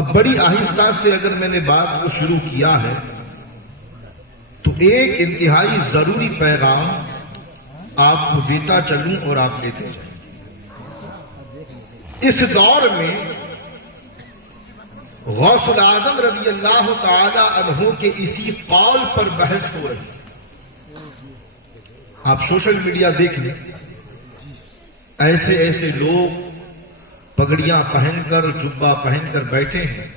اب بڑی آہستہ سے اگر میں نے بات کو شروع کیا ہے تو ایک انتہائی ضروری پیغام آپ کو دیتا چلوں اور آپ لیتے جائیں۔ اس دور میں غوث الاعظم رضی اللہ تعالی عنہ کے اسی قول پر بحث ہو رہی ہے۔ آپ سوشل میڈیا دیکھ لیں، ایسے ایسے لوگ پگڑیاں پہن کر جبہ پہن کر بیٹھے ہیں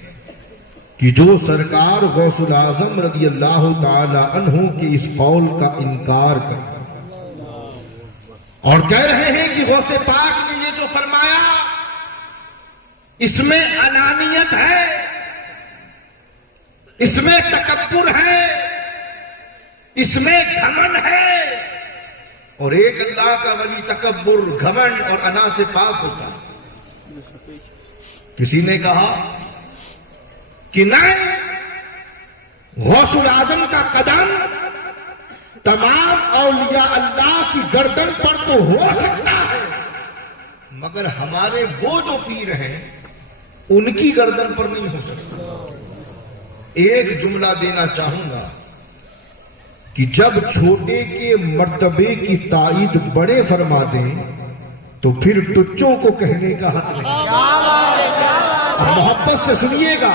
کہ جو سرکار غوث الاعظم رضی اللہ تعالی عنہ کے اس قول کا انکار کر اور کہہ رہے ہیں کہ غوث پاک نے یہ جو فرمایا اس میں انانیت ہے، اس میں تکبر ہے، اس میں گھمنڈ ہے، اور ایک اللہ کا ولی تکبر، گھمنڈ اور انا سے پاک ہوتا ہے۔ کسی نے کہا کہ نہیں، غوث الاعظم کا قدم تمام اولیاء اللہ کی گردن پر تو ہو سکتا ہے مگر ہمارے وہ جو پیر ہیں ان کی گردن پر نہیں ہو سکتا۔ ایک جملہ دینا چاہوں گا کہ جب چھوٹے کے مرتبے کی تائید بڑے فرما دیں تو پھر ٹچوں کو کہنے کا حق نہیں۔ اب محبت سے سنیے گا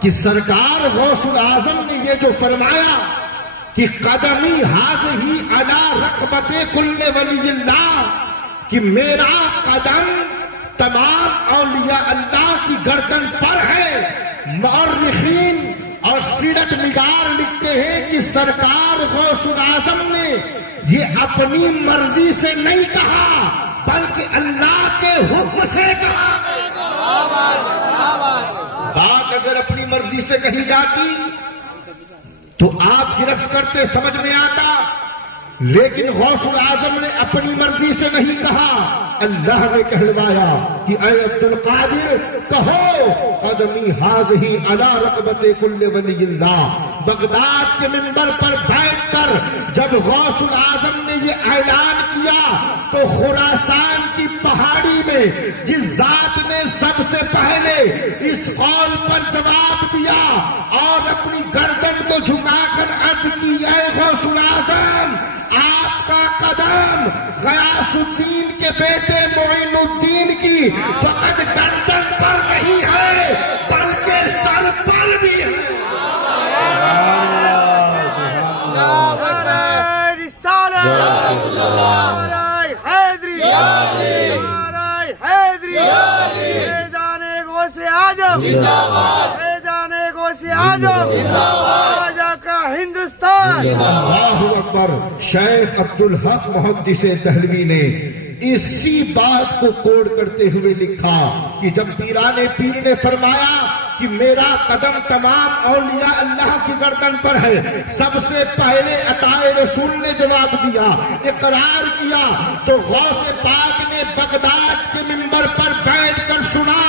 کہ سرکار غوث الاعظم نے یہ جو فرمایا کہ قدمی حاضی علی رقبت کل ولی اللہ، کہ میرا قدم تمام اولیاء اللہ کی گردن پر ہے۔ مورخین اور سیرت نگار لکھتے ہیں کہ سرکار غوث الاعظم نے یہ اپنی مرضی سے نہیں کہا بلکہ اللہ کے حکم سے کہا۔ بات اگر اپنی مرضی سے کہی جاتی تو آپ گرفت کرتے سمجھ میں آتا، لیکن غوث الاعظم نے اپنی مرضی سے نہیں کہا، اللہ نے کہلوایا کہ اے عبد القادر کہو قدمی حاضی علی رقبت کل ولی اللہ۔ بغداد کے منبر پر بیٹھ کر جب غوث الاعظم نے یہ اعلان کیا تو خراسان کی پہاڑی میں جس ذات نے سب سے پہلے اس قول پر جواب دیا اور اپنی گردن کو جھکا کر عرض کی، اے غوث الاعظم آپ کا قدم غیاث الدین کے بیٹے معین الدین کی فقط گردن پر نہیں ہے بلکہ سر پر بھی ہے۔ ہندوستان اللہ اکبر۔ شیخ عبدالحق محدث دہلوی نے اسی بات کو کوڈ کرتے ہوئے لکھا کہ جب پیران پیر نے فرمایا کہ میرا قدم تمام اولیاء اللہ کی گردن پر ہے، سب سے پہلے عطائے رسول نے جواب دیا، اقرار کیا، تو غوث پاک نے بغداد کے منبر پر بیٹھ کر سنا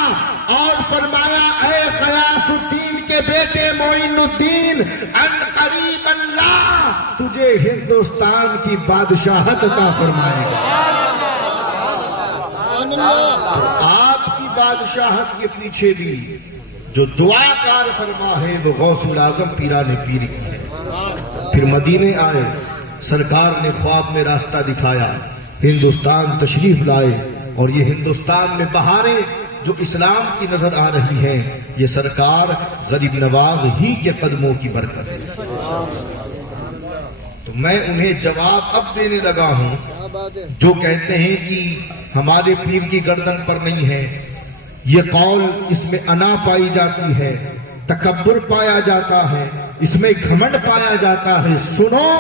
اور فرمایا، اے غیاث الدین کے بیٹے معین الدین، ان قریب اللہ تجھے ہندوستان کی بادشاہت عطا فرمائے گا۔ آپ کی بادشاہت کے پیچھے بھی جو دعا کار فرما ہے وہ غوث الاعظم پیران پیر کی ہے۔ پھر مدینے آئے، سرکار نے خواب میں راستہ دکھایا، ہندوستان تشریف لائے، اور یہ ہندوستان میں بہاریں جو اسلام کی نظر آ رہی ہیں یہ سرکار غریب نواز ہی کے قدموں کی برکت ہے۔ تو میں انہیں جواب اب دینے لگا ہوں جو کہتے ہیں کہ ہمارے پیر کی گردن پر نہیں ہے، یہ قول اس میں انا پائی جاتی ہے، تکبر پایا جاتا ہے، اس میں گھمنڈ پایا جاتا ہے۔ سنو،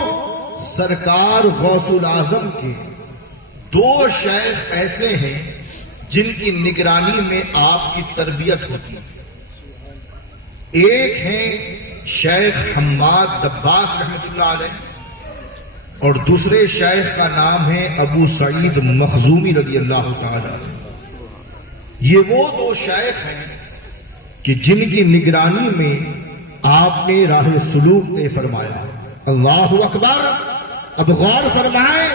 سرکار غوث الاعظم کے دو شیخ ایسے ہیں جن کی نگرانی میں آپ کی تربیت ہوتی ہے۔ ایک ہیں شیخ حماد دباس رحمۃ اللہ علیہ، اور دوسرے شیخ کا نام ہے ابو سعید مخزومی رضی اللہ تعالی عنہ۔ یہ وہ دو شیخ ہیں کہ جن کی نگرانی میں آپ نے راہ سلوک طے فرمایا۔ اللہ اکبر۔ اب غور فرمائیں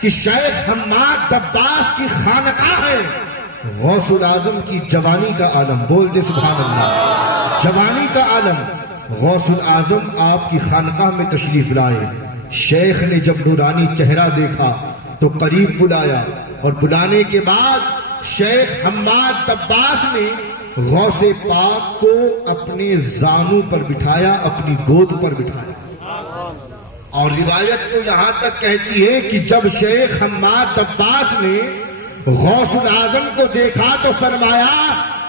کہ شیخ حماد دباس کی خانقاہ ہے غوث العظم کی جوانی کا عالم، بول دے سبحان اللہ، جوانی کا عالم۔ غوث العظم آپ کی خانقاہ میں تشریف لائے، شیخ نے جب نورانی چہرہ دیکھا تو قریب بلایا، اور بلانے کے بعد شیخ حماد طباس نے غوث پاک کو اپنے زانوں پر بٹھایا، اپنی گود پر بٹھایا۔ اور روایت تو یہاں تک کہتی ہے کہ جب شیخ حماد طباس نے غوث العظم کو دیکھا تو فرمایا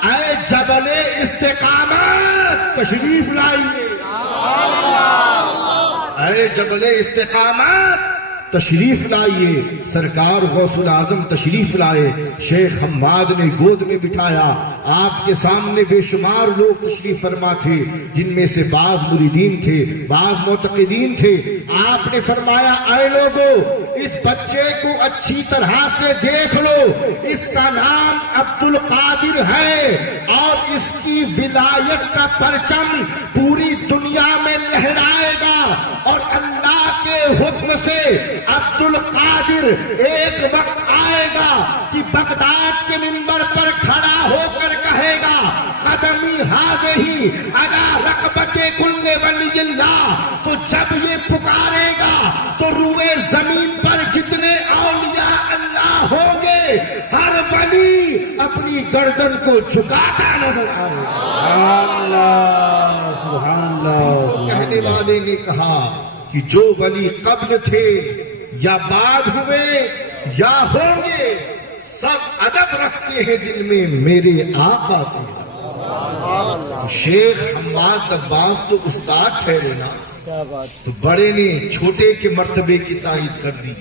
اے جبل استقامت تشریف لائیے، اے جبل استقامت تشریف لائیے۔ سرکار غوث العظم تشریف لائے، شیخ حماد نے گود میں بٹھایا، آپ کے سامنے بے شمار لوگ تشریف فرما تھے، جن میں سے بعض مریدین تھے، بعض معتقدین تھے۔ آپ نے فرمایا اے لوگو، اس بچے کو اچھی طرح سے دیکھ لو، اس کا نام عبد القادر ہے، اور اس کی ولایت کا پرچم پوری دنیا میں لہرائے گا، اور اللہ کے حکم سے عبد القادر ایک وقت آئے گا کہ بغداد کے منبر پر کھڑا ہو کر کہے گا قدمی حاضہی علی رقبت کل ولی اللہ۔ تو جب یہ پکارے گا تو روئے زمین پر جتنے اولیاء اللہ ہوں گے، ہر ولی اپنی گردن کو جھکاتا نظر آئے گا۔ سبحان اللہ۔ کہنے والے نے کہا کہ جو ولی قبل تھے یا بعد ہوئے یا ہوں گے، سب ادب رکھتے ہیں دل میں میرے آقا کے۔ شیخ حماد طباس تو استاد ٹھہرے نا، تو بڑے نے چھوٹے کے مرتبے کی تائید کر دی۔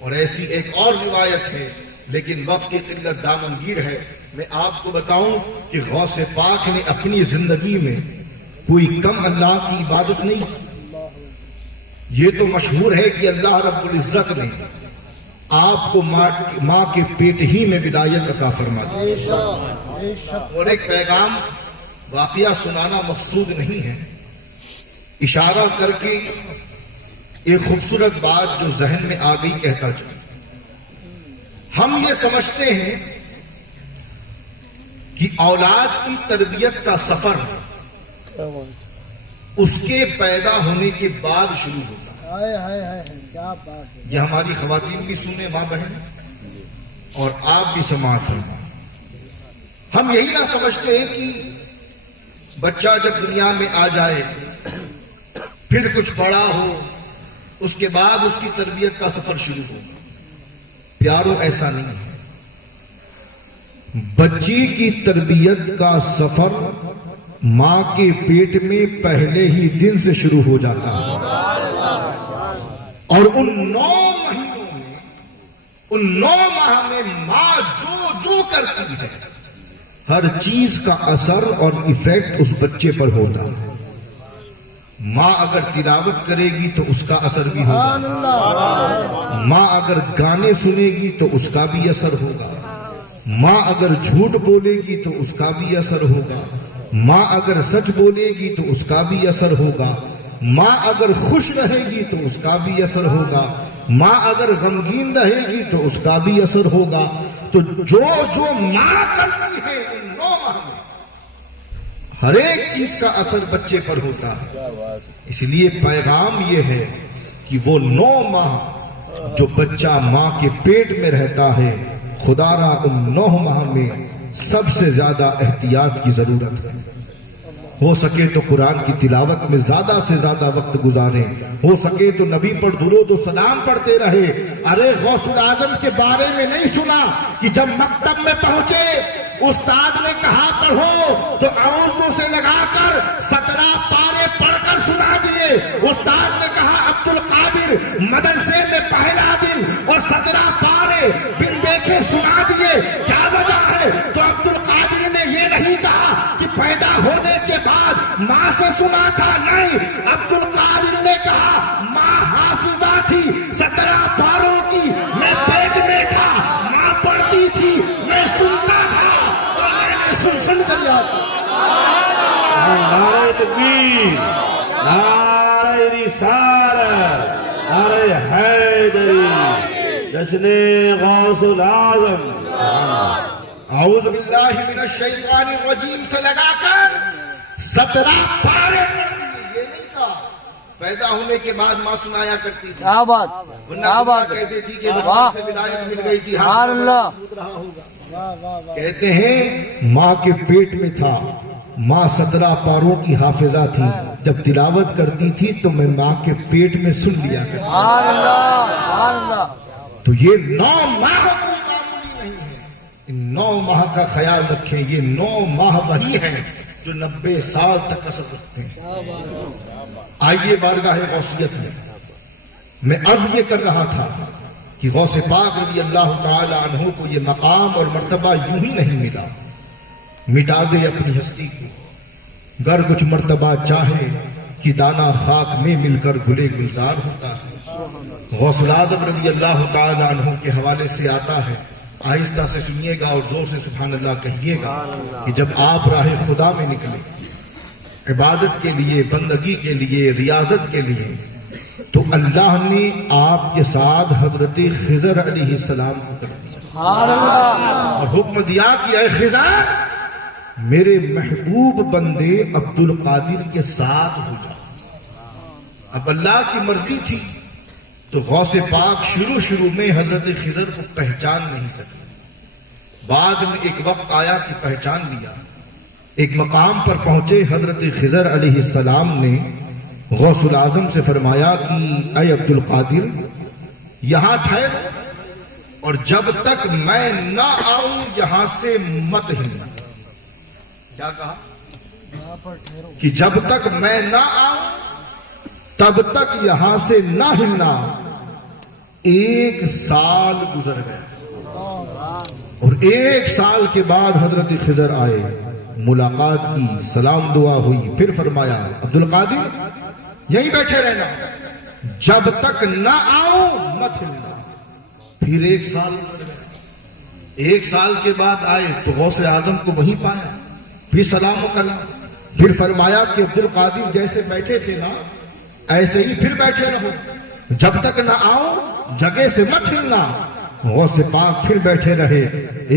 اور ایسی ایک اور روایت ہے، لیکن وقت کی قلت دامنگیر ہے، میں آپ کو بتاؤں کہ غوث پاک نے اپنی زندگی میں کوئی کم اللہ کی عبادت نہیں کی۔ یہ تو مشہور ہے کہ اللہ رب العزت نے آپ کو ماں کے پیٹ ہی میں ولایت عطا فرما دی۔ اور ایک پیغام واقعہ سنانا مقصود نہیں ہے، اشارہ کر کے ایک خوبصورت بات جو ذہن میں آ گئی کہتا چلوں۔ ہم یہ سمجھتے ہیں کہ اولاد کی تربیت کا سفر اس کے پیدا ہونے کے بعد شروع ہوتا ہے۔ یہ ہماری خواتین بھی سنیں، ماں بہن، اور آپ بھی سماعت فرمائیں۔ ہم یہی نہ سمجھتے ہیں کہ بچہ جب دنیا میں آ جائے، پھر کچھ بڑا ہو، اس کے بعد اس کی تربیت کا سفر شروع ہوگا۔ پیارو، ایسا نہیں ہے۔ بچی کی تربیت کا سفر ماں کے پیٹ میں پہلے ہی دن سے شروع ہو جاتا ہے، اور ان 9 مہینوں میں، ان 9 ماہ میں ماں جو کرتی ہے، ہر چیز کا اثر اور ایفیکٹ اس بچے پر ہوتا ہے۔ ماں اگر تلاوت کرے گی تو اس کا اثر بھی ہوگا، ماں اگر گانے سنے گی تو اس کا بھی اثر ہوگا، ماں اگر جھوٹ بولے گی تو اس کا بھی اثر ہوگا، ماں اگر سچ بولے گی تو اس کا بھی اثر ہوگا، ماں اگر خوش رہے گی تو اس کا بھی اثر ہوگا، ماں اگر غمگین رہے گی تو اس کا بھی اثر ہوگا۔ تو جو ماں کرتی ہے ان 9 ماہ میں، ہر ایک چیز کا اثر بچے پر ہوتا ہے۔ اس لیے پیغام یہ ہے کہ وہ 9 ماہ جو بچہ ماں کے پیٹ میں رہتا ہے، خدا را ان 9 ماہ میں سب سے زیادہ احتیاط کی ضرورت ہے۔ ہو سکے تو قرآن کی تلاوت میں زیادہ سے زیادہ وقت گزاریں، ہو سکے تو نبی پر درود و سلام پڑھتے رہے۔ ارے غوث العظم کے بارے میں نہیں سنا کہ جب مکتب میں پہنچے استاد نے کہا پڑھو تو اعوذ سے لگا کر 17 پارے پڑھ کر سنا دیے۔ استاد نے کہا عبد القادر مدرسے میں پہلا دن اور 17 پارے بن دیکھے سنا دیے، کیا وجہ ہے؟ تو عبد القادر نے یہ نہیں کہا کہ پیدا ہونے کے بعد ماں سے سنا تھا، نہیں، عبد القادر نے کہا ماں حافظہ تھی 17 پاروں کی، میں پیٹ میں تھا، ماں پڑھتی تھی، میں سنتا تھا اور میں نے سن کر یاد کیا۔ نعرہ تکبیر، نعرہ رسالت، نعرہ حیدری، جشن غوث العظم۔ اعوذ باللہ من الشیطان الرجیم سے لگا کر 17 پارے پڑھ دیے. یہ نہیں تھا پیدا ہونے کے بعد ماں سنایا کرتی تھی. کیا بات ورنہ کیا بات کہتے تھی کہ واہ. بچپن سے ولایت مل گئی تھی. سبحان اللہ. رہا ہوگا. کہتے ہیں ماں کے پیٹ میں تھا, ماں 17 پاروں کی حافظہ تھی. جب تلاوت کرتی تھی تو میں ماں کے پیٹ میں سن لیا کرتا. سبحان اللہ سبحان اللہ. تو یہ 9 ماہ کوئی معمولی نہیں ہے. ان 9 ماہ کا خیال رکھیں. یہ 9 ماہ وہی ہیں جو 90 سال تک اثر رکھتے ہیں. آئیے بارگاہ غوثیت میں عرض یہ کر رہا تھا کہ غوث پاک رضی اللہ تعالی عنہ کو یہ مقام اور مرتبہ یوں ہی نہیں ملا. مٹا دے اپنی ہستی کو گر کچھ مرتبہ چاہے کہ دانا خاک میں مل کر گلے گلزار ہوتا ہے. غوث اعظم رضی اللہ تعالی عنہ کے حوالے سے آتا ہے. آہستہ سے سنیے گا اور زور سے سبحان اللہ کہیے گا کہ جب آپ راہ خدا میں نکلے عبادت کے لیے, بندگی کے لیے, ریاضت کے لیے, تو اللہ نے آپ کے ساتھ حضرت خضر علیہ السلام کو کر دیا سبحان اللہ. اور حکم دیا کہ اے خضر میرے محبوب بندے عبد القادر کے ساتھ ہو جاؤ. اب اللہ کی مرضی تھی تو غوث پاک شروع میں حضرت خضر کو پہچان نہیں سکے. بعد میں ایک وقت آیا کہ پہچان لیا. ایک مقام پر پہنچے حضرت خضر علیہ السلام نے غوث الاعظم سے فرمایا کہ اے عبد القادر یہاں ٹھہر اور جب تک میں نہ آؤں یہاں سے مت ہلنا. کیا کہا کہ جب تک میں نہ آؤں تب تک یہاں سے نہ ہلنا. 1 سال گزر گیا اور 1 سال کے بعد حضرت خضر آئے, ملاقات کی, سلام دعا ہوئی. پھر فرمایا عبد القادر یہیں بیٹھے رہنا, جب تک نہ آؤں مت ہلنا. پھر 1 سال گزر گیا. 1 سال کے بعد آئے تو غوث اعظم کو وہیں پایا. پھر سلام و کلام. پھر فرمایا کہ عبد القادر جیسے بیٹھے تھے نا ایسے ہی پھر بیٹھے رہو, جب تک نہ آؤں جگہ سے مت ہلنا. غوث پاک پھر بیٹھے رہے.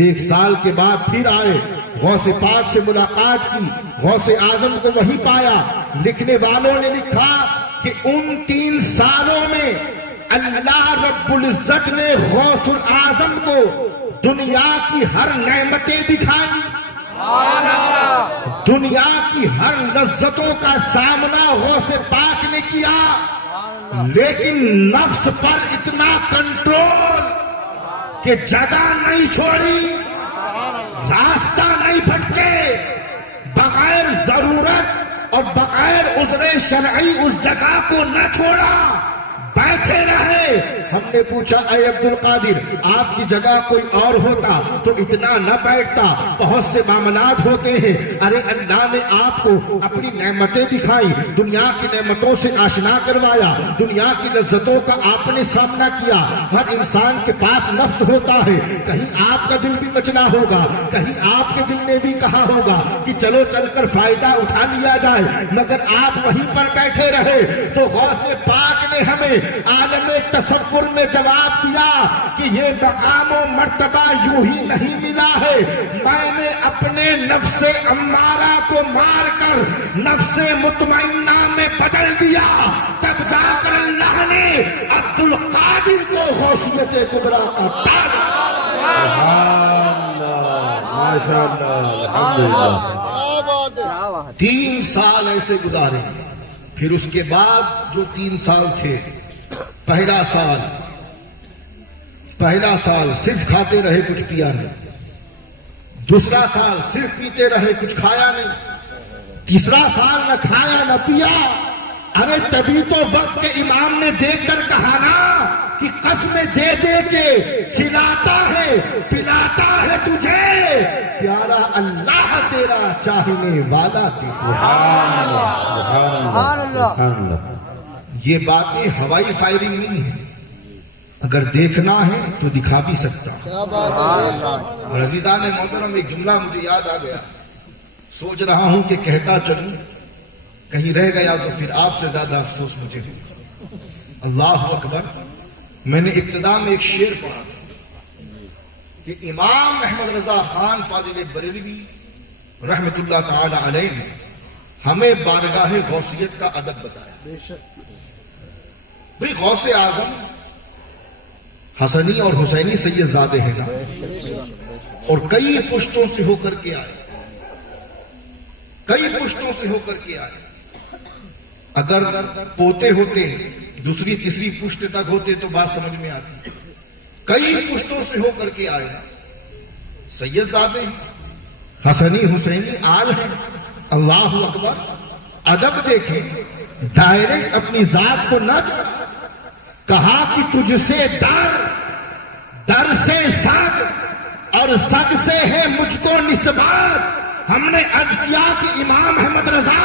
1 سال کے بعد پھر آئے, غوث پاک سے ملاقات کی, غوث اعظم کو وہی پایا. لکھنے والوں نے لکھا کہ ان 3 سالوں میں اللہ رب العزت نے غوث اعظم کو دنیا کی ہر نعمتیں دکھائی, دنیا کی ہر لذتوں کا سامنا غوث پاک نے کیا, لیکن نفس پر اتنا کنٹرول کہ جگہ نہیں چھوڑی, راستہ نہیں بھٹکے, بغیر ضرورت اور بغیر عذر شرعی اس جگہ کو نہ چھوڑا, بیٹھے رہے. ہم نے پوچھا اے عبد القادر آپ کی جگہ کوئی اور ہوتا تو اتنا نہ بیٹھتا, بہت سے معاملات ہوتے ہیں. ارے اللہ نے آپ کو اپنی نعمتیں دکھائی, دنیا کی نعمتوں سے آشنا کروایا, دنیا کی لذتوں کا آپ نے سامنا کیا. ہر انسان کے پاس نفس ہوتا ہے, کہیں آپ کا دل بھی مچلا ہوگا, کہیں آپ کے دل نے بھی کہا ہوگا کہ چلو چل کر فائدہ اٹھا لیا جائے, مگر آپ وہیں پر بیٹھے رہے. تو غوث پاک نے ہمیں عالم تصور میں جواب دیا کہ یہ مقام و مرتبہ یوں ہی نہیں ملا ہے. میں نے اپنے نفس امارہ کو مار کر نفس مطمئنہ میں بدل دیا, تب جا کر اللہ نے عبد القادر کو غوثیت کبریٰ کا تاج. ماشاءاللہ الحمدللہ. 3 سال ایسے گزارے. پھر اس کے بعد جو 3 سال تھے, پہلا سال صرف کھاتے رہے کچھ پیا نہیں, دوسرا سال صرف پیتے رہے کچھ کھایا نہیں, تیسرا سال نہ کھایا نہ پیا. ارے تبھی تو وقت کے امام نے دیکھ کر کہا نا کہ قسمیں دے دے کے کھلاتا ہے پلاتا ہے تجھے, پیارا اللہ تیرا چاہنے والا تیرا. سبحان اللہ. یہ باتیں ہوائی فائرنگ نہیں ہے, اگر دیکھنا ہے تو دکھا بھی سکتا ہوں. اور عزیزان محترم ایک جملہ مجھے یاد آ گیا, سوچ رہا ہوں کہ کہتا چلوں, کہیں رہ گیا تو پھر آپ سے زیادہ افسوس مجھے ہو. اللہ اکبر. میں نے ابتدا میں ایک شعر پڑھا تھا, کہ امام احمد رضا خان فاضل بریلوی رحمت اللہ تعالی علیہ نے ہمیں بارگاہ غوثیت کا ادب بتایا. بھئی غوث اعظم حسنی اور حسینی سید زادے ہیں نا، اور کئی پشتوں سے ہو کر کے آئے، کئی پشتوں سے ہو کر کے آئے. اگر پوتے ہوتے دوسری تیسری پشت تک ہوتے تو بات سمجھ میں آتی. کئی پشتوں سے ہو کر کے آئے، سید زادے ہیں، حسنی حسینی آل ہیں. اللہ اکبر. ادب دیکھیں، ڈائریکٹ اپنی ذات کو نہ جوڑا. کہا کہ تجھ سے در سے سگ اور سگ سے ہے مجھ کو نسبت. ہم نے عرض کیا کہ امام احمد رضا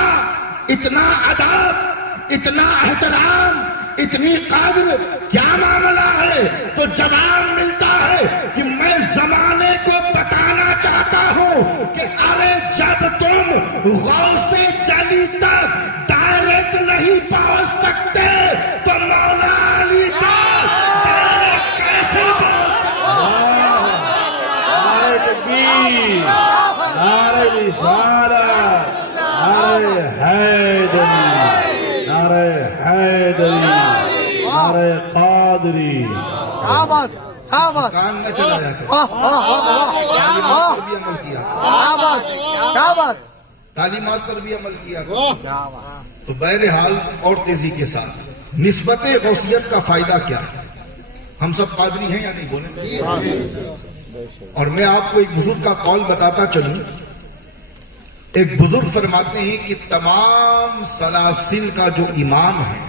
اتنا ادب، اتنا احترام، اتنی قدر، کیا معاملہ ہے؟ تو جواب ملتا ہے کہ میں زمانے کو بتانا چاہتا ہوں کہ ارے جب تم غوث جلی تک ڈائریکٹ نہیں پہنچ سکتے تو مولا علی تک ڈائریکٹ کیسے پہنچ تکبیر، نعرہ رسالت، نعرہ حیدری، نعرہ حیدری، نعرہ قادری. کان نہ چلایا کرو. تعلیمات پر بھی عمل کیا کرو. تعلیمات پر بھی عمل کیا کرو. تو بہرحال اور تیزی کے ساتھ نسبت غوثیت کا فائدہ کیا ہے؟ ہم سب قادری ہیں یا نہیں؟ بولیں. اور میں آپ کو ایک بزرگ کا قول بتاتا چلوں. ایک بزرگ فرماتے ہیں کہ تمام سلاسل کا جو امام ہے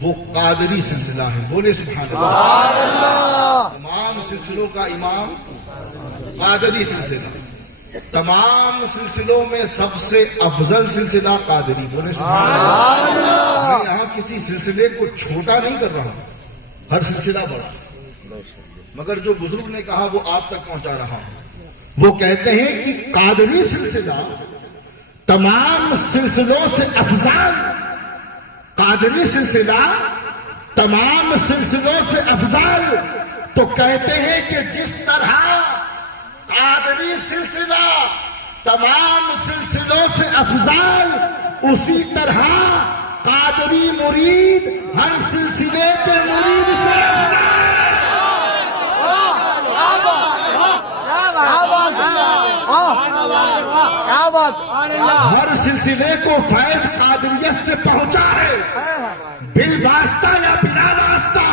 وہ قادری سلسلہ ہے. بولے سبحان اللہ. تمام سلسلوں کا امام قادری سلسلہ. تمام سلسلوں میں سب سے افضل سلسلہ قادری. بولے سبحان اللہ. میں یہاں کسی سلسلے کو چھوٹا نہیں کر رہا ہوں، ہر سلسلہ بڑا، مگر جو بزرگ نے کہا وہ آپ تک پہنچا رہا ہوں. وہ کہتے ہیں کہ قادری سلسلہ تمام سلسلوں سے افضل. قادری سلسلہ تمام سلسلوں سے افضل. تو کہتے ہیں کہ جس طرح قادری سلسلہ تمام سلسلوں سے افضل، اسی طرح قادری مرید ہر سلسلے کے مرید سے افضل. ہر سلسلے کو فیض قادریت سے پہنچا ہے، بالواسطہ یا بلا واسطہ.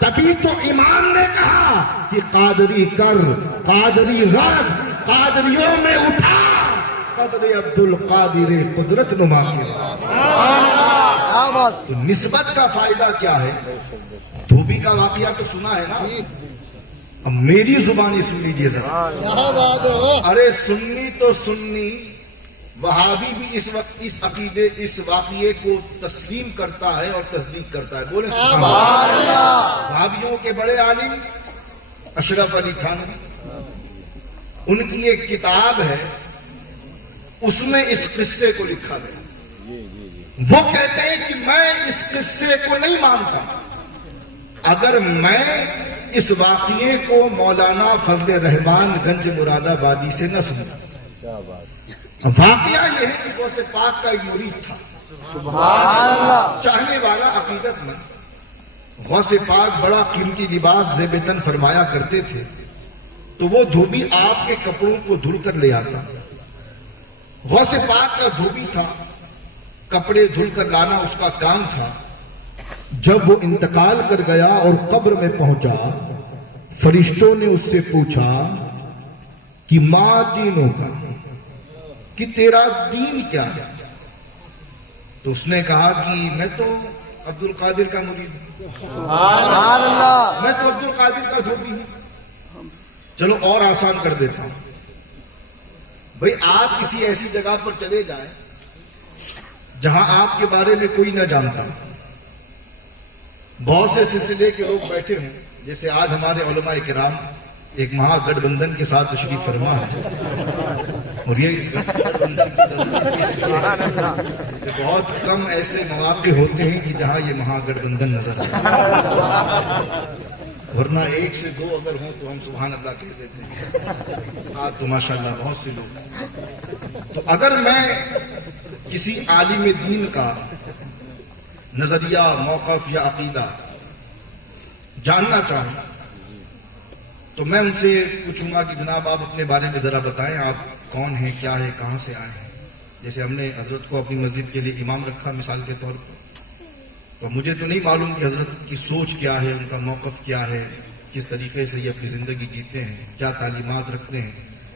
تبھی تو امام نے کہا کہ قادری کر، قادری رد، قادریوں میں اٹھا قدر عبد القادر قدرت نما کے. تو نسبت کا فائدہ کیا ہے؟ دھوبی کا واقعہ تو سنا ہے نا. اب میری زبانی سن لیجیے ذرا. ارے سنی تو سنی، وہابی بھی اس وقت اس عقیدے اس واقعے کو تسلیم کرتا ہے اور تصدیق کرتا ہے. بولے سبحان اللہ. وہابیوں کے بڑے عالم اشرف علی تھانوی، ان کی ایک کتاب ہے، اس میں اس قصے کو لکھا گیا. وہ کہتے ہیں کہ میں اس قصے کو نہیں مانتا اگر میں اس واقعے کو مولانا فضل رحمان گنج مراد آبادی سے نہ سنا. واقعہ یہ ہے کہ غوث پاک کا ایک مرید تھا، سبحان اللہ. چاہنے والا، عقیدت مند. غوث پاک بڑا قیمتی لباس زیب تن فرمایا کرتے تھے، تو وہ دھوبی آپ کے کپڑوں کو دھل کر لے آتا. غوث پاک کا دھوبی تھا، کپڑے دھل کر لانا اس کا کام تھا. جب وہ انتقال کر گیا اور قبر میں پہنچا، فرشتوں نے اس سے پوچھا کہ ما دینوں کا، کہ تیرا دین کیا ہے؟ تو اس نے کہا کہ میں تو عبد القادر کا مرید ہوں، سبحان اللہ. میں تو عبد القادر کا دھوبی ہوں. چلو اور آسان کر دیتا ہوں. بھئی آپ کسی ایسی جگہ پر چلے جائیں جہاں آپ کے بارے میں کوئی نہ جانتا. بہت سے سلسلے کے لوگ بیٹھے ہوں، جیسے آج ہمارے علماء کرام ایک مہا گٹھ بندھن کے ساتھ تشریف فرما ہے، اور یہ اس گٹھ بندھن کی ضرورت اس لیے ہے کہ بہت کم ایسے مواقع ہوتے ہیں کہ جہاں یہ مہا گٹھ بندھن نظر آتا ہے. ورنہ ایک سے دو اگر ہوں تو ہم سبحان اللہ کہہ دیتے ہیں. آج تو ماشاءاللہ بہت سے لوگ. تو اگر میں کسی عالم دین کا نظریہ، موقف یا عقیدہ جاننا چاہوں تو میں ان سے پوچھوں گا کہ جناب آپ اپنے بارے میں ذرا بتائیں، آپ کون ہیں، کیا ہے، کہاں سے آئے ہیں. جیسے ہم نے حضرت کو اپنی مسجد کے لیے امام رکھا مثال کے طور پر، تو مجھے تو نہیں معلوم کہ حضرت کی سوچ کیا ہے، ان کا موقف کیا ہے، کس طریقے سے یہ اپنی زندگی جیتے ہیں، کیا تعلیمات رکھتے ہیں.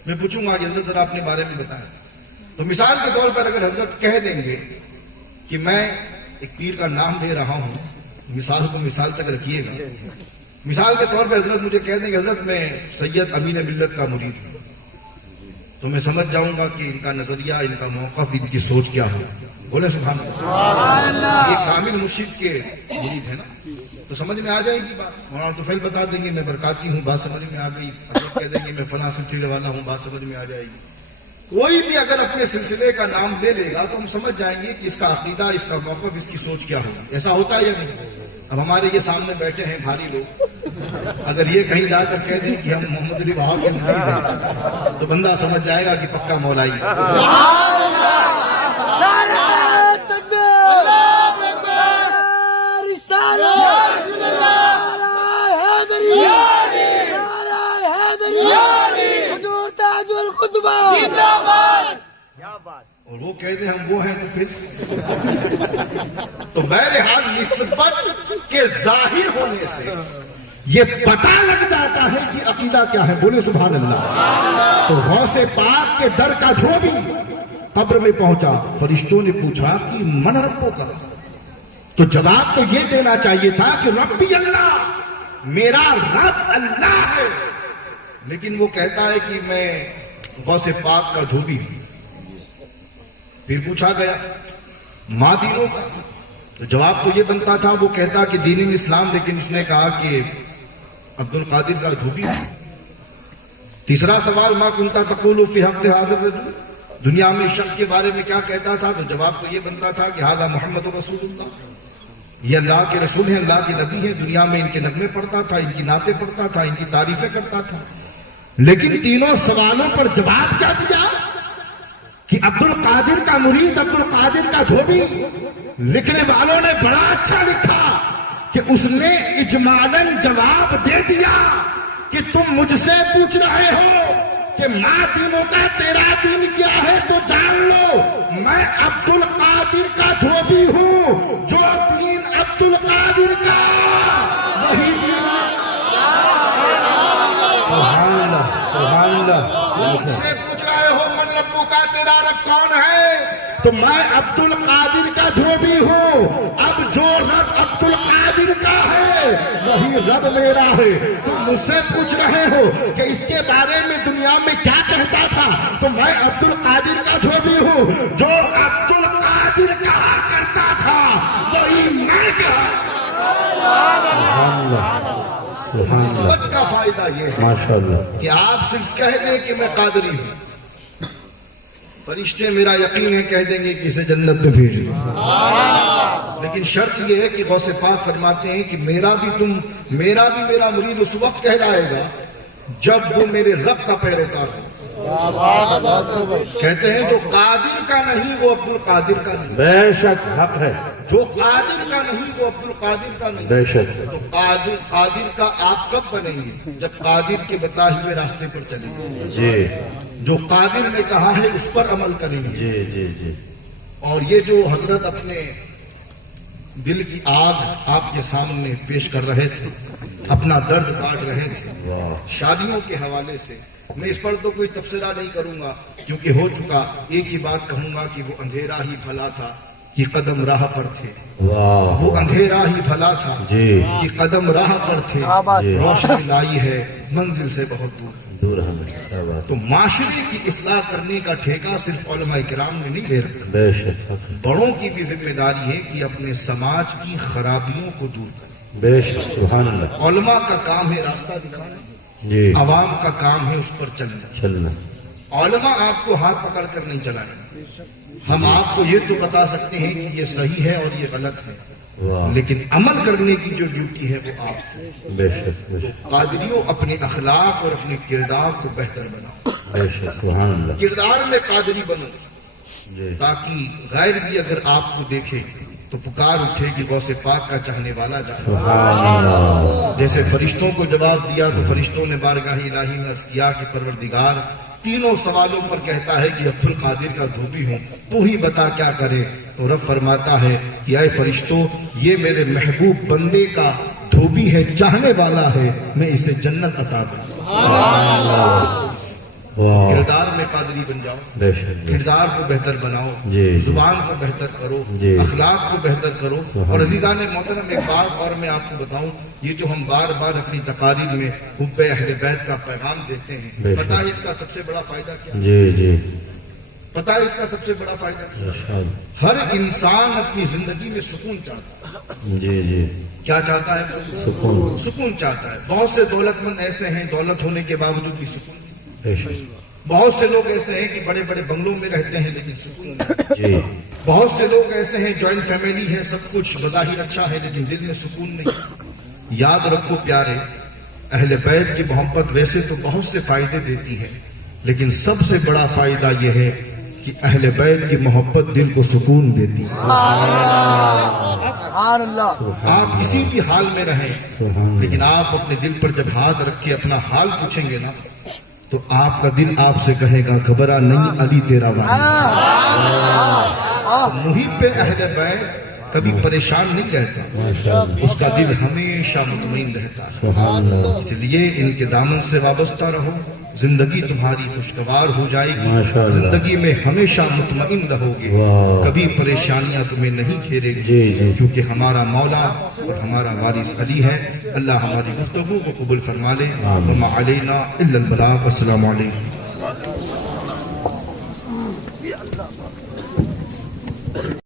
میں پوچھوں گا کہ حضرت ذرا اپنے بارے میں بتائیں. تو مثال کے طور پر اگر حضرت کہہ دیں گے کہ میں ایک پیر کا نام لے رہا ہوں، مثال کو مثال تک رکھیے گا. مثال کے طور پہ حضرت مجھے کہہ دیں کہ حضرت میں سید امین ملت کا مرید ہوں، تو میں سمجھ جاؤں گا کہ ان کا نظریہ، ان کا موقف، ان کی سوچ کیا ہو. بولے سبحان اللہ. یہ کامل مرشد کے مرید ہے نا، تو سمجھ میں آ جائے گی بات. مولانا طفیل بتا دیں گے میں برکاتی ہوں، بات سمجھ میں آ گئی. حضرت کہہ دیں گے میں فلاں سلسلے والا ہوں، بات سمجھ میں آ جائے گی. کوئی بھی اگر اپنے سلسلے کا نام لے لے گا تو ہم سمجھ جائیں گے کہ اس کا عقیدہ، اس کا موقف، اس کی سوچ کیا ہوگی. ایسا ہوتا ہے یا نہیں؟ اب ہمارے یہ سامنے بیٹھے ہیں بھاری لوگ، اگر یہ کہیں جا کر کہہ دیں کہ ہم محمد علی وہاب کے مرید ہیں تو بندہ سمجھ جائے گا کہ پکا مولائی ہے. اور وہ کہہ دیں ہم وہ ہیں تو پھر تو بہرحال نسبت کے ظاہر ہونے سے یہ پتہ لگ جاتا ہے کہ عقیدہ کیا ہے. بولے سبحان اللہ. تو غوث پاک کے در کا دھوبی قبر میں پہنچا. فرشتوں نے پوچھا کہ من ربوں کا، تو جواب تو یہ دینا چاہیے تھا کہ ربی اللہ، میرا رب اللہ ہے. لیکن وہ کہتا ہے کہ میں غوث پاک کا دھوبی ہوں. پھر پوچھا گیا ماں دینوں کا، تو جواب تو یہ بنتا تھا، وہ کہتا کہ دین اسلام، لیکن اس نے کہا کہ عبد القادر کا دھوبی ہوں. تیسرا سوال ما کنتا تقول فی حق حاضر رجل، دنیا میں شخص کے بارے میں کیا کہتا تھا، تو جواب تو یہ بنتا تھا کہ ھذا محمد رسول اللہ، یہ اللہ کے رسول ہیں، اللہ کے نبی ہیں. دنیا میں ان کے نغمے پڑھتا تھا، ان کی نعتیں پڑھتا تھا، ان کی تعریفیں کرتا تھا. لیکن تینوں سوالوں پر جواب کیا دیا کہ عبد القادر کا مرید، عبد القادر کا دھوبی. لکھنے والوں نے بڑا اچھا لکھا کہ اس نے اجمالاً جواب دے دیا کہ تم مجھ سے پوچھ رہے ہو کہ ماں دینوں کا تیرا دین کیا ہے، تو جان لو میں عبد القادر کا دھوبی ہوں. جو دین عبد القادر کا وہی دین. سبحان اللہ، سبحان اللہ. مجھ سے پوچھ رہے ہو من ربوں کا، تیرا رب کون ہے، تو میں عبد القادر کا دھوبی ہوں. اب جو رب عبد القادر کا ہے وہی رب میرا ہے. تم مجھ سے پوچھ رہے ہو کہ اس کے بارے میں دنیا میں کیا کہتا تھا، تو میں عبد القادر کا دھوبی ہوں. جو عبد القادر کہا کرتا تھا وہی میں کہا. سبحان اللہ، سبحان اللہ. نسبت کا فائدہ یہ ہے ماشاءاللہ. کہ آپ صرف کہہ دیں کہ میں قادری ہوں، فرشتے میرا یقین ہے کہہ دیں گے کہ اسے جنت میں بھیج دو. لیکن شرط یہ ہے کہ غوث پاک فرماتے ہیں کہ میرا بھی میرا مرید اس وقت کہلائے گا جب وہ میرے رب کا پیروکار ہو. کہتے ہیں جو قادر کا نہیں وہ عبد القادر کا نہیں. بے شک حق ہے. جو قادر کا نہیں وہ عبد القادر کا نہیں. بے شک. تو قادر کا آپ کب بنیں گے، جب قادر کے بتائے ہوئے راستے پر چلیں گے. جی جو قادر نے کہا ہے اس پر عمل کریں گے. جی جی جی. اور یہ جو حضرت اپنے دل کی آگ آپ کے سامنے پیش کر رہے تھے، اپنا درد بانٹ رہے تھے واہ. شادیوں کے حوالے سے، میں اس پر تو کوئی تبصرہ نہیں کروں گا کیونکہ ہو چکا. ایک ہی بات کہوں گا کہ وہ اندھیرا ہی بھلا تھا کہ قدم راہ پر تھے. واہ. وہ اندھیرا ہی بھلا تھا جی کہ قدم راہ پر تھے. جی. روشنی لائی ہے منزل سے بہت دور. دور ہمیں. کیا بات. تو معاشرے کی اصلاح کرنے کا ٹھیکہ صرف علماء کرام نے نہیں لے رکھا. بے شک حق ہے. بڑوں کی بھی ذمہ داری ہے کہ اپنے سماج کی خرابیوں کو دور کریں. بے شک. سبحان اللہ. علماء کا کام ہے راستہ دکھانا، جی عوام کا کام ہے اس پر چلنا. چلنا. علماء آپ کو ہاتھ پکڑ کر نہیں چلائیں. ہم آپ کو یہ تو بتا سکتے ہیں کہ یہ صحیح ہے اور یہ غلط ہے، واہ لیکن عمل کرنے کی جو ڈیوٹی ہے وہ آپ بے شک بے شک قادریوں اپنے اخلاق اور اپنے کردار کو بہتر بناؤ بے شک سبحان اللہ کردار میں قادری بنو جی تاکہ غیر بھی اگر آپ کو دیکھے تو پکار اٹھے کہ غوث پاک کا چاہنے والا جائے سبحان اللہ جیسے فرشتوں کو جواب دیا تو فرشتوں نے بارگاہ الہی میں عرض کیا کہ پروردگار تینوں سوالوں پر کہتا ہے کہ عبد القادر کا دھوبی ہوں تو ہی بتا کیا کرے تو رب فرماتا ہے کہ اے فرشتوں یہ میرے محبوب بندے کا دھوبی ہے چاہنے والا ہے میں اسے جنت عطا کروں واہ کردار میں قادری بن جاؤ بے شک بے شک کردار کو بہتر بناؤ جی زبان کو بہتر کرو جی اخلاق کو بہتر کرو سبحان اور عزیزان محترم ایک بات اور میں آپ کو بتاؤں یہ جو ہم بار بار اپنی تقاریر میں حب اہل بیت کا پیغام دیتے ہیں بے شک۔ پتہ ہے اس کا سب سے بڑا فائدہ کیا ہے؟ جی جی پتہ ہے اس کا سب سے بڑا فائدہ کیا ہے؟ ارشاد ہر انسان اپنی زندگی میں سکون چاہتا ہے جی جی کیا چاہتا ہے سکون سکون چاہتا ہے بہت سے دولت مند ایسے ہیں دولت ہونے کے باوجود بھی سکون نہیں۔ بے شک بہت سے لوگ ایسے ہیں کہ بڑے بڑے بنگلوں میں رہتے ہیں لیکن سکون نہیں۔ جی بہت سے لوگ ایسے ہیں جوائنٹ فیملی ہے سب کچھ بظاہر اچھا ہے لیکن دل میں سکون نہیں۔ یاد رکھو پیارے اہل بیت کی محبت ویسے تو بہت سے فائدے دیتی ہے لیکن سب سے بڑا فائدہ یہ ہے کہ اہل بیت کی محبت دل کو سکون دیتی ہے سبحان اللہ آپ کسی بھی حال میں رہیں سبحان لیکن آپ اپنے دل پر جب ہاتھ رکھ کے اپنا حال پوچھیں گے نا تو آپ کا دل آپ سے کہے گا گھبرا نہیں علی تیرا وارث محب اہل بیت کبھی پریشان نہیں رہتا ماشاء اللہ اس کا دل ہمیشہ مطمئن رہتا ہے سبحان اللہ اس لیے ان کے دامن سے وابستہ رہو زندگی تمہاری خوشگوار ہو جائے ماشاء گی اللہ۔ زندگی میں ہمیشہ مطمئن رہو گے واہ۔ کبھی پریشانیاں تمہیں نہیں گھیرے گی جی جی کیونکہ ہمارا مولا اور ہمارا وارث علی ہے اللہ ہماری گفتگو کو قبول فرما لے آمین۔ وما علینا الا البلاغ السلام علیکم